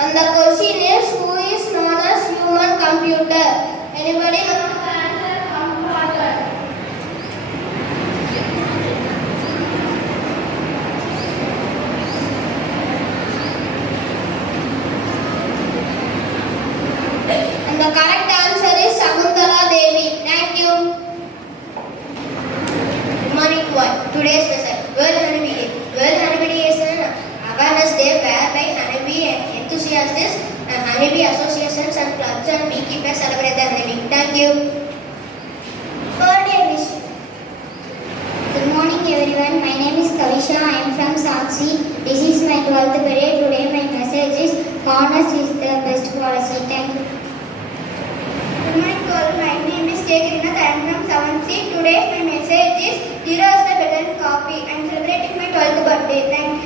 And the question is, who is known as human computer? Anybody know the answer? Computer. And the correct answer is Sakuntala Devi. Thank you. Good morning to all. Today's special World Honeybee Day. World Honeybee Day is an awareness day whereby honeybee enthusiasts and honeybee associations and clubs and beekeepers celebrate the honeybee. Thank you. Birthday wish. Good morning everyone. My name is Kavisha. I am from Sansi. This is my 12th birthday. Today my message is honest is the best policy. Thank you. Good morning to all. My name is Kegrina. I am from 7th. Today my message is Hero is the better copy. I am celebrating my 12th birthday. Thank you.